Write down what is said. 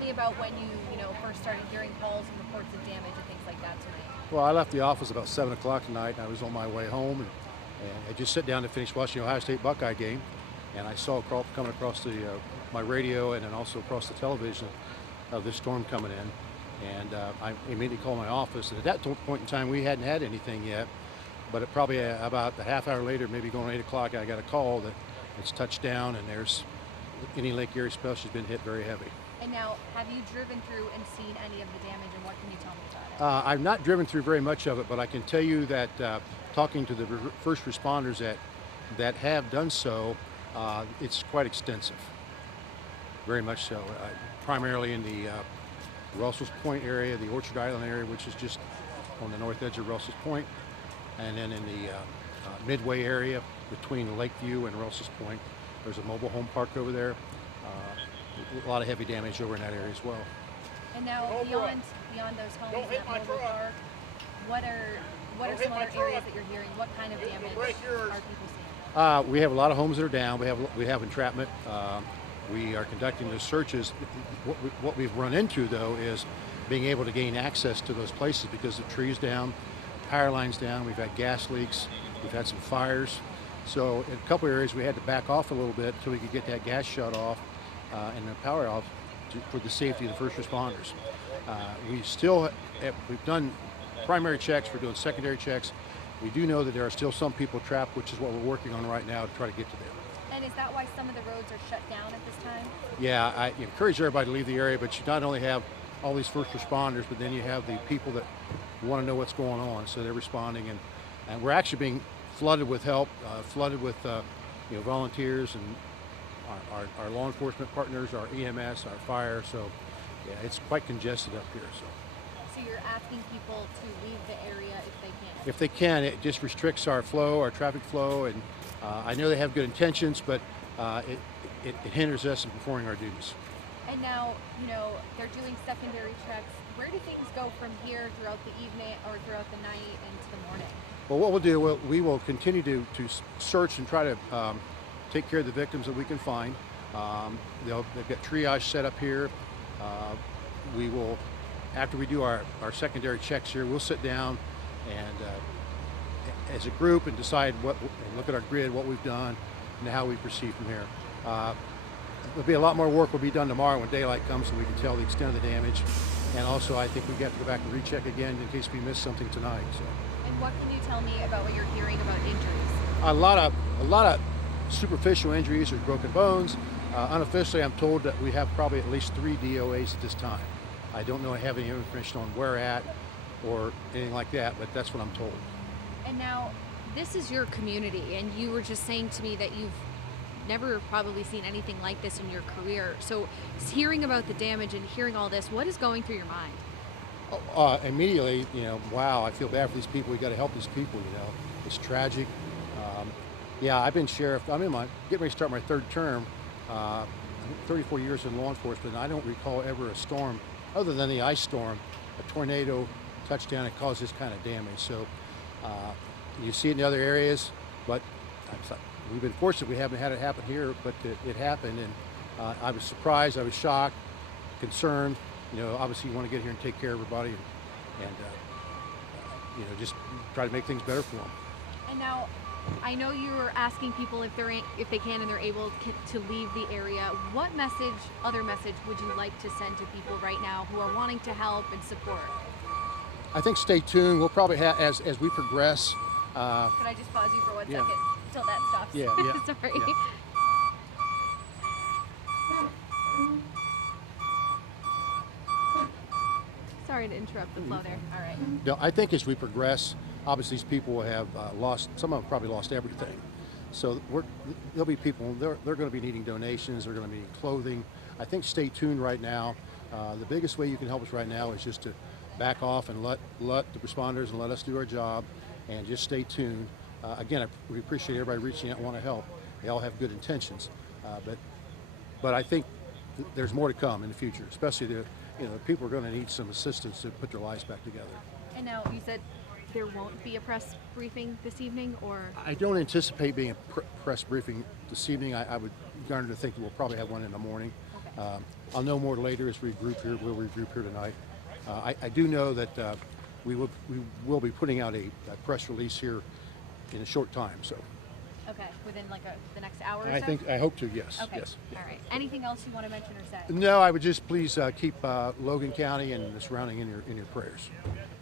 me about when you know, first started hearing calls and reports of damage and things like that tonight. Well, I left the office about 7 o'clock tonight, and I was on my way home, and I just sat down to finish watching the Ohio State Buckeye game, and I saw coming across my radio and then also across the television of this storm coming in, and I immediately called my office, and at that point in time, we hadn't had anything yet, but probably about a half hour later, maybe going 8 o'clock, I got a call that it's touched down, and there's any Lake Erie especially has been hit very heavy. And now, have you driven through and seen any of the damage, and what can you tell me about it? I've not driven through very much of it, but I can tell you that talking to the first responders that have done so, it's quite extensive, very much so. Primarily in the Russells Point area, the Orchard Island area, which is just on the north edge of Russells Point, and then in the Midway area between Lakeview and Russells Point. There's a mobile home park over there. A lot of heavy damage over in that area as well. And now, beyond those homes and that mobile park, what are some other areas that you're hearing? What kind of damage are people seeing? We have a lot of homes that are down. We have entrapment. We are conducting those searches. What we've run into, though, is being able to gain access to those places because the trees down, power lines down. We've had gas leaks. We've had some fires. So in a couple areas, we had to back off a little bit so we could get that gas shut off and the power off for the safety of the first responders. We've done primary checks. We're doing secondary checks. We do know that there are still some people trapped, which is what we're working on right now to try to get to them. And is that why some of the roads are shut down at this time? Yeah, I encourage everybody to leave the area, but you not only have all these first responders, but then you have the people that want to know what's going on, so they're responding, and we're actually being flooded with help, flooded with volunteers and our law enforcement partners, our EMS, our fire. So yeah, it's quite congested up here. So you're asking people to leave the area if they can? If they can, it just restricts our flow, our traffic flow, and I know they have good intentions, but it hinders us in performing our duties. And now, they're doing secondary checks. Where do things go from here throughout the evening or throughout the night into the morning? Well, what we'll do, we will continue to search and try to take care of the victims that we can find. They've got triage set up here. We will, after we do our secondary checks here, we'll sit down and as a group and decide and look at our grid, what we've done, and how we proceed from here. There'll be a lot more work will be done tomorrow when daylight comes, so we can tell the extent of the damage. And also, I think we have to go back and recheck again in case we missed something tonight. So. And what can you tell me about what you're hearing about injuries? A lot of superficial injuries. There's broken bones. Unofficially, I'm told that we have probably at least 3 DOAs at this time. I don't know. I have any information on where at or anything like that, but that's what I'm told. And now, this is your community, and you were just saying to me that you've never probably seen anything like this in your career. So hearing about the damage and hearing all this, what is going through your mind? Immediately, wow, I feel bad for these people. We got to help these people. It's tragic. Yeah, I've been sheriff. I'm getting ready to start my 3rd term. 34 years in law enforcement. I don't recall ever a storm, other than the ice storm, a tornado touchdown that caused this kind of damage. So you see it in other areas, but we've been fortunate we haven't had it happen here, but it happened, and I was surprised, I was shocked, concerned. Obviously you want to get here and take care of everybody, and just try to make things better for them. And now, I know you were asking people if they can and they're able to leave the area. What other message would you like to send to people right now who are wanting to help and support? I think stay tuned. We'll probably have, as we progress. Could I just pause you for 1 second until that stops? Yeah. Sorry. Yeah. Sorry to interrupt the flow there. All right. No, I think as we progress, obviously these people will have lost, some of them probably lost everything. So there'll be people, they're going to be needing donations, they're going to be needing clothing. I think stay tuned right now. The biggest way you can help us right now is just to back off and let the responders and let us do our job, and just stay tuned. Again, we appreciate everybody reaching out and want to help. They all have good intentions, but I think there's more to come in the future, especially people are going to need some assistance to put their lives back together. And now you said there won't be a press briefing this evening, or? I don't anticipate being a press briefing this evening. I would garner to think that we'll probably have one in the morning. I'll know more later as we regroup here. We'll regroup here tonight. I do know that we will be putting out a press release here in a short time. So Okay, within like the next hour or so? I hope to. Yes. Okay. Yes. All right. Anything else you want to mention or say? No, I would just please keep Logan County and the surrounding in your prayers.